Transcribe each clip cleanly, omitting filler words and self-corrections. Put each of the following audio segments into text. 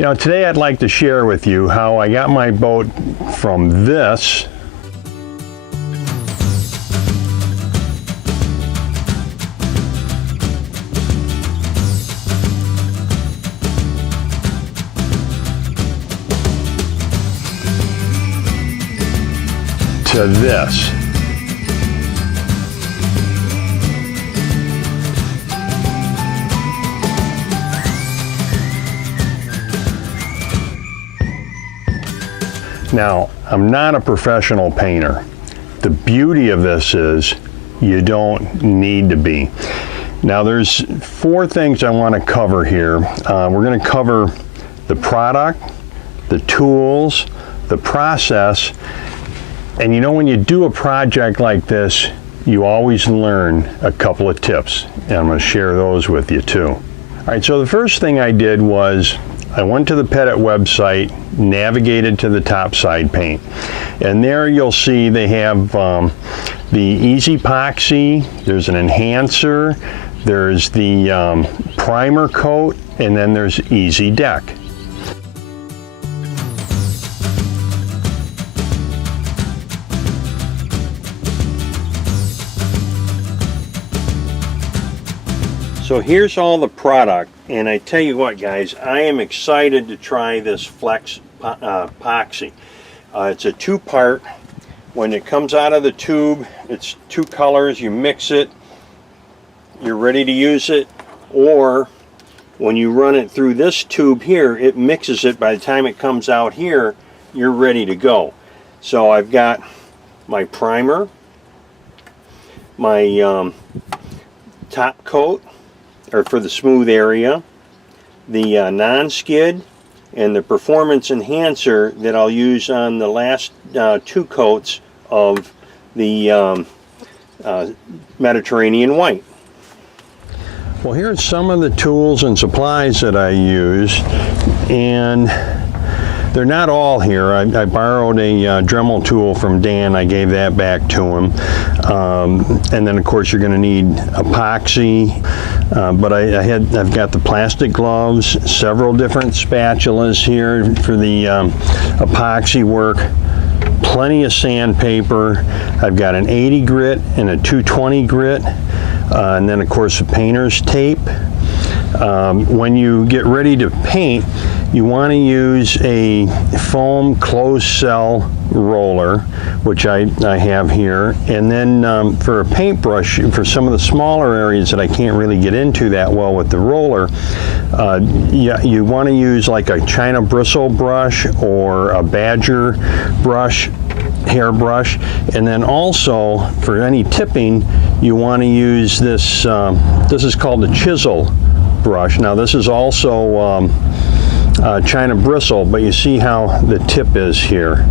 You know, today I'd like to share with you how I got my boat from this to this. Now, I'm not a professional painter. The beauty of this is you don't need to be. Now, there's 4 things I want to cover here. We're going to cover the product, the tools, the process, and you know, when you do a project like this, you always learn a couple of tips, and I'm going to share those with you too. All right, so the first thing I did was I went to the Pettit website, navigated to the topsidepaint, and there you'll see they have the EZpoxy, there's an enhancer, there's the primer coat, and then there's EZdeck. So here's all the product, and I tell you what, guys, I am excited to try this Flex epoxy. It's a 2-part. When it comes out of the tube, it's 2 colors. You mix it, you're ready to use it, or when you run it through this tube here, it mixes it. By the time it comes out here, you're ready to go. So I've got my primer, my top coat, or for the smooth area, the non-skid, and the performance enhancer that I'll use on the last 2 coats of the Mediterranean white. Well, here's some of the tools and supplies that I use, and they're not all here. I borrowed a Dremel tool from Dan. I gave that back to him. And then of course you're going to need epoxy. But I've got the plastic gloves, several different spatulas here for the epoxy work, plenty of sandpaper. I've got an 80 grit and a 220 grit, and then of course the painter's tape. When you get ready to paint, you want to use a foam closed cell roller, which I have here, and then for a paintbrush, for some of the smaller areas that I can't really get into that well with the roller, you want to use like a China bristle brush or a badger brush, hairbrush, and then also for any tipping you want to use this. This is called the chisel brush. Now this is also China bristle, but you see how the tip is here,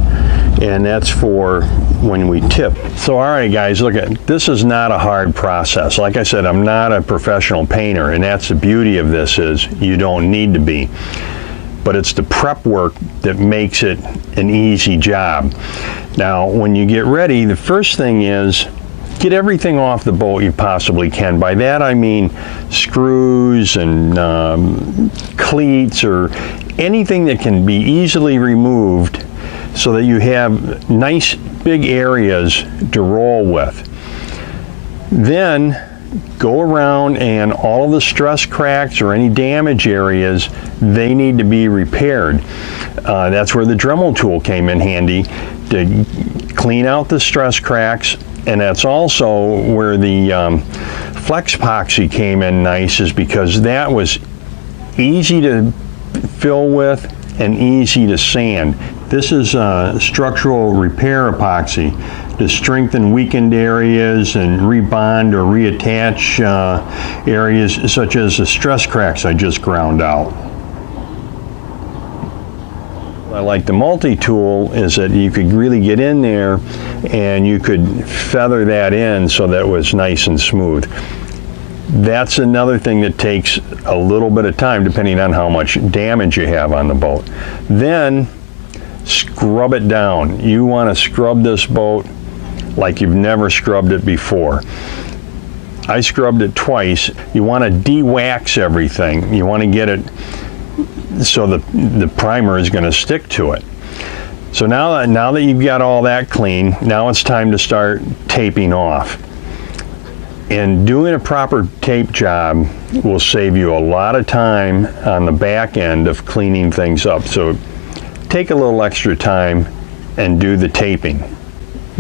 and that's for when we tip. So all right guys, look at this. Is not a hard process. Like I said, I'm not a professional painter, and that's the beauty of this, is you don't need to be, but it's the prep work that makes it an easy job. Now when you get ready, the first thing is get everything off the boat you possibly can. By that I mean screws and cleats or anything that can be easily removed, so that you have nice big areas to roll with. Then go around, and all of the stress cracks or any damage areas, they need to be repaired. That's where the Dremel tool came in handy, to clean out the stress cracks. And that's also where the Flex epoxy came in nice, is because that was easy to fill with and easy to sand. This is structural repair epoxy to strengthen weakened areas and rebond or reattach areas such as the stress cracks I just ground out. I like the multi-tool is that you could really get in there and you could feather that in so that it was nice and smooth. That's another thing that takes a little bit of time depending on how much damage you have on the boat. Then scrub it down. You want to scrub this boat like you've never scrubbed it before. I scrubbed it twice. You want to de-wax everything. You want to get it so the primer is going to stick to it. So now that you've got all that clean, now it's time to start taping off. And doing a proper tape job will save you a lot of time on the back end of cleaning things up. So take a little extra time and do the taping.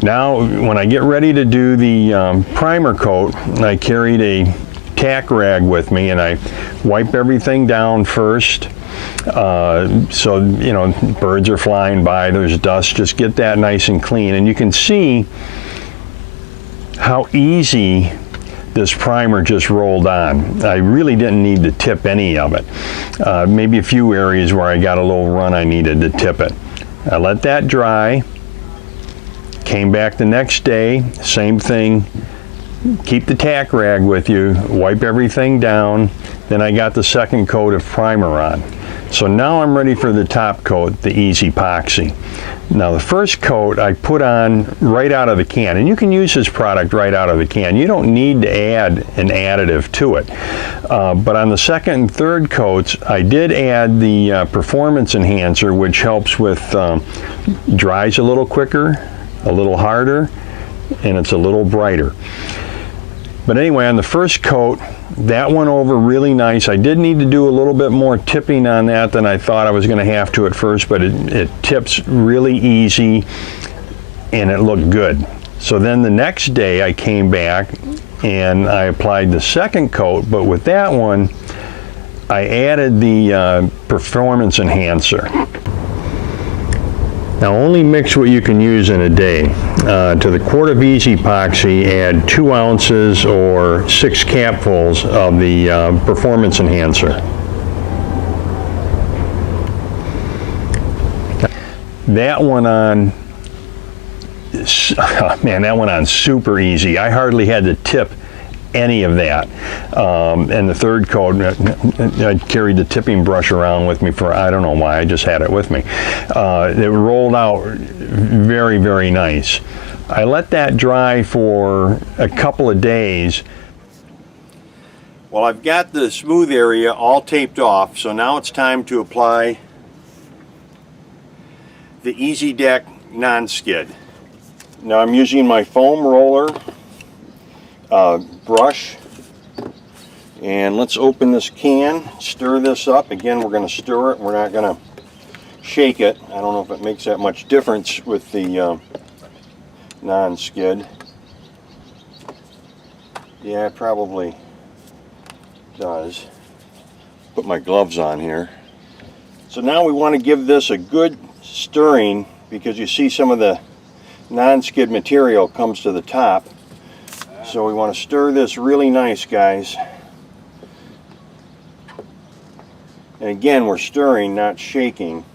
Now, when I get ready to do the primer coat, I carried a tack rag with me, and I wipe everything down first. So, you know, birds are flying by, there's dust, just get that nice and clean. And you can see how easy this primer just rolled on. I really didn't need to tip any of it. Maybe a few areas where I got a little run I needed to tip it. I let that dry, came back the next day, same thing. Keep the tack rag with you, wipe everything down, then I got the second coat of primer on. So now I'm ready for the top coat, the EZpoxy. Now the first coat I put on right out of the can, and you can use this product right out of the can. You don't need to add an additive to it. But on the second and third coats, I did add the performance enhancer, which helps with dries a little quicker, a little harder, and it's a little brighter. But anyway, on the first coat, that went over really nice. I did need to do a little bit more tipping on that than I thought I was going to have to at first, but it tips really easy and it looked good. So then the next day I came back and I applied the second coat, but with that one I added the performance enhancer. Now only mix what you can use in a day. To the quart of EZpoxy, add 2 ounces or 6 capfuls of the performance enhancer. That went on, man, that went on super easy. I hardly had to tip any of that. And the third coat, I carried the tipping brush around with me for, I don't know why, I just had it with me. It rolled out very, very nice. I let that dry for a couple of days. Well, I've got the smooth area all taped off, so now it's time to apply the EZdeck non-skid. Now I'm using my foam roller brush, and let's open this can, stir this up. Again, we're going to stir it, we're not going to shake it. I don't know if it makes that much difference with the non-skid. Yeah, it probably does. Put my gloves on here. So now we want to give this a good stirring, because you see some of the non-skid material comes to the top. So we want to stir this really nice, guys. And again, we're stirring, not shaking.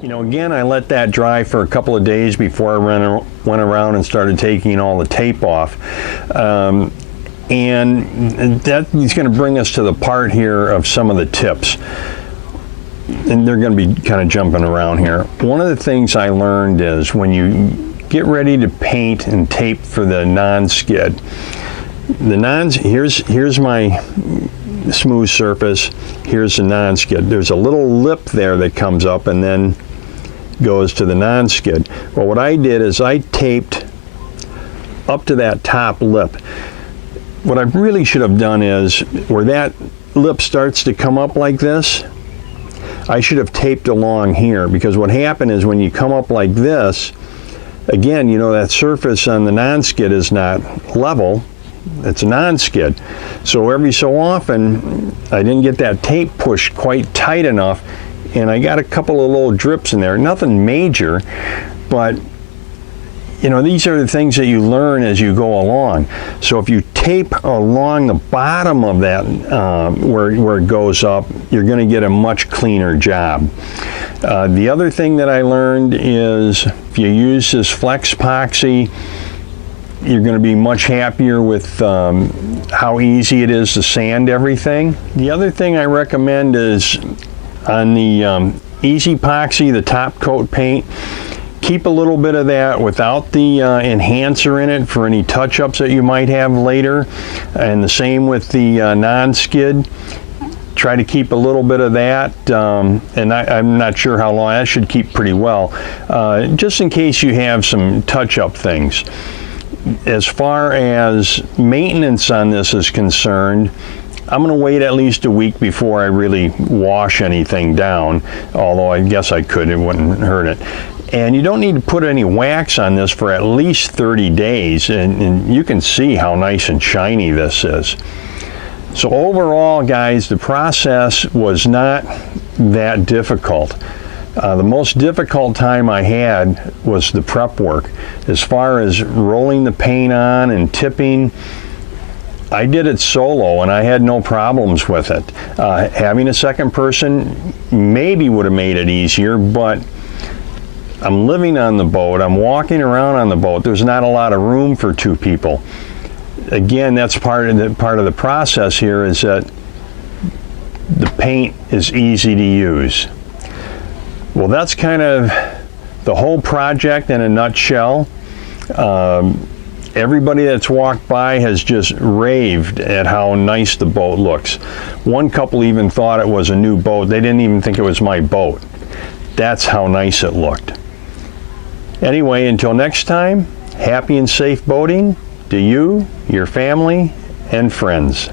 You know, again, I let that dry for a couple of days before I went around and started taking all the tape off. And that is going to bring us to the part here of some of the tips. And they're going to be kind of jumping around here. One of the things I learned is when you get ready to paint and tape for the non-skid, here's my smooth surface, here's the non-skid. There's a little lip there that comes up and then goes to the non-skid. Well, what I did is I taped up to that top lip. What I really should have done is, where that lip starts to come up like this, I should have taped along here, because what happened is when you come up like this, again, you know, that surface on the non-skid is not level, it's a non-skid. So every so often, I didn't get that tape pushed quite tight enough, and I got a couple of little drips in there. Nothing major, but you know, these are the things that you learn as you go along. So if you tape along the bottom of that where it goes up, you're going to get a much cleaner job. The other thing that I learned is if you use this FlexPoxy, you're going to be much happier with how easy it is to sand everything. The other thing I recommend is on the EZpoxy, the top coat paint, keep a little bit of that without the enhancer in it for any touch-ups that you might have later. And the same with the non-skid. Try to keep a little bit of that, and I'm not sure how long. That should keep pretty well, just in case you have some touch-up things. As far as maintenance on this is concerned, I'm going to wait at least a week before I really wash anything down, although I guess I could, it wouldn't hurt it. And you don't need to put any wax on this for at least 30 days, and you can see how nice and shiny this is. So overall, guys, the process was not that difficult. The most difficult time I had was the prep work. As far as rolling the paint on and tipping, I did it solo and I had no problems with it. Having a second person maybe would have made it easier, but I'm living on the boat, I'm walking around on the boat, there's not a lot of room for two people. Again, that's part of the process here, is that the paint is easy to use. Well, that's kind of the whole project in a nutshell. Everybody that's walked by has just raved at how nice the boat looks. One couple even thought it was a new boat. They didn't even think it was my boat. That's how nice it looked. Anyway, until next time, happy and safe boating to you, your family, and friends.